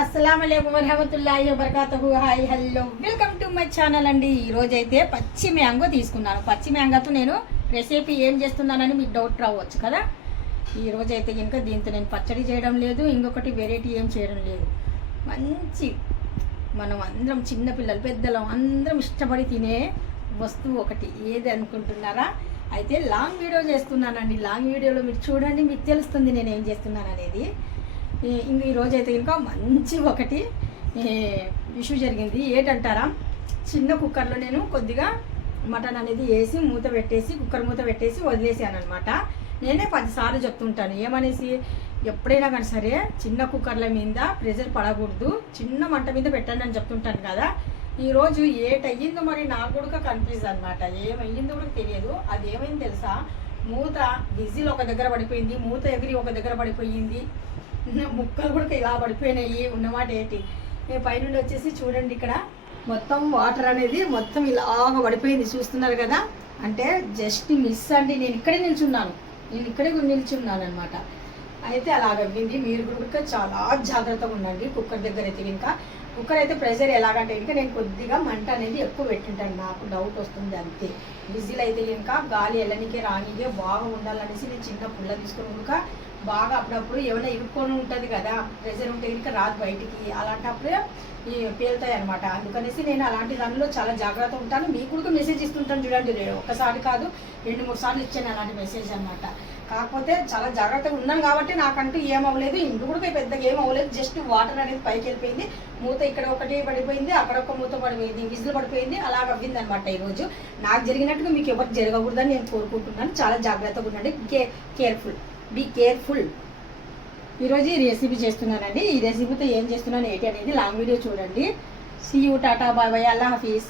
అస్సలాముఅలైకుం వరహమతుల్లాహి వబరకాతుహు. Hi hello, welcome to my channel అండి. ఈరోజు అయితే పచ్చి మ్యాంగో తీసుకున్నాను. పచ్చి మ్యాంగోతో నేను రెసిపీ ఏం చేస్తున్నానని మీకు డౌట్ రావచ్చు కదా. ఈరోజు అయితే ఇంకా దీంతో నేను పచ్చడి చేయడం లేదు, ఇంకొకటి వెరైటీ ఏం చేయడం లేదు. మంచి మనం అందరం చిన్నపిల్లలు పెద్దలం అందరం ఇష్టపడి తినే వస్తువు ఒకటి ఏది అనుకుంటున్నారా? అయితే లాంగ్ వీడియో చేస్తున్నానండి. లాంగ్ వీడియోలో మీరు చూడండి, మీకు తెలుస్తుంది నేను ఏం చేస్తున్నాను అనేది. ఇంక ఈరోజు అయితే ఇంకా మంచి ఒకటి ఇష్యూ జరిగింది. ఏంటంటారా, చిన్న కుక్కర్లో నేను కొద్దిగా మటన్ అనేది వేసి మూత పెట్టేసి కుక్కర్ మూత పెట్టేసి వదిలేసాను అనమాట. నేనే 10 సార్లు చెప్తుంటాను ఏమనేసి, ఎప్పుడైనా కానీ సరే చిన్న కుక్కర్ల మీద ప్రెషర్ పడకూడదు, చిన్న మంట మీద పెట్టండి అని చెప్తుంటాను కదా. ఈరోజు ఏటయ్యిందో మరి నాకు కూడా కన్ఫ్యూజ్ అనమాట. ఏమయ్యిందో కూడా తెలియదు. అది ఏమైంది తెలుసా, మూత విజిల్ ఒక దగ్గర పడిపోయింది, మూత ఎగిరి ఒక దగ్గర పడిపోయింది, ముక్కలు కూడా ఇలా పడిపోయినాయి ఉన్నమాట. ఏంటి పైనుండి వచ్చేసి చూడండి, ఇక్కడ మొత్తం వాటర్ అనేది మొత్తం ఇలాగ పడిపోయింది, చూస్తున్నారు కదా. అంటే జస్ట్ మిస్ అండి. నేను ఇక్కడే నిల్చున్నాను అనమాట. అయితే అలాగవ్వింది. మీరు కూడా చాలా జాగ్రత్తగా ఉండండి కుక్కర్ దగ్గర అయితే. ఇంకా కుక్కర్ అయితే ప్రెషర్ ఎలాగంటే ఇంకా నేను కొద్దిగా మంట అనేది ఎక్కువ పెట్టింటాను, నాకు డౌట్ వస్తుంది అంతే. విజిల్ అయితే ఇంకా గాలి వెళ్ళనికే రానికే బాగా ఉండాలనేసి నేను చిన్న పుల్ల తీసుకొని ఉడక బాగా అప్పుడప్పుడు ఏమైనా ఇరుక్కొని ఉంటుంది కదా, ప్రెషర్ ఉంటే ఇంకా రాదు బయటికి, అలాంటప్పుడే పేలుతాయి అనమాట. అందుకనేసి నేను అలాంటి దానిలో చాలా జాగ్రత్త ఉంటాను. మీకు కూడా మెసేజ్ ఇస్తుంటాను చూడండి, ఒక్కసారి కాదు 2-3 సార్లు ఇచ్చాను అలాంటి మెసేజ్ అనమాట. కాకపోతే చాలా జాగ్రత్తగా ఉన్నాను కాబట్టి నాకంటూ ఏమవ్వలేదు. ఇంటి కూడా పెద్దగా ఏమవ్వలేదు. జస్ట్ వాటర్ అనేది పైకి వెళ్ళిపోయింది, మూత ఇక్కడ ఒకటి పడిపోయింది, అక్కడ ఒక మూత పడిపోయింది, విజిల్ పడిపోయింది, అలాగ అవ్వింది అనమాట. ఈరోజు నాకు జరిగినట్టుగా మీకు ఎవరికి జరగకూడదని నేను కోరుకుంటున్నాను. చాలా జాగ్రత్తగా ఉండండి, బీ కేర్ఫుల్. ఈరోజు ఈ రెసిపీ చేస్తున్నానండి. ఈ రెసిపీతో ఏం చేస్తున్నాను ఏంటి అనేది లాంగ్ వీడియో చూడండి. See you, tata, bye bye, అల్లా హఫీజ్.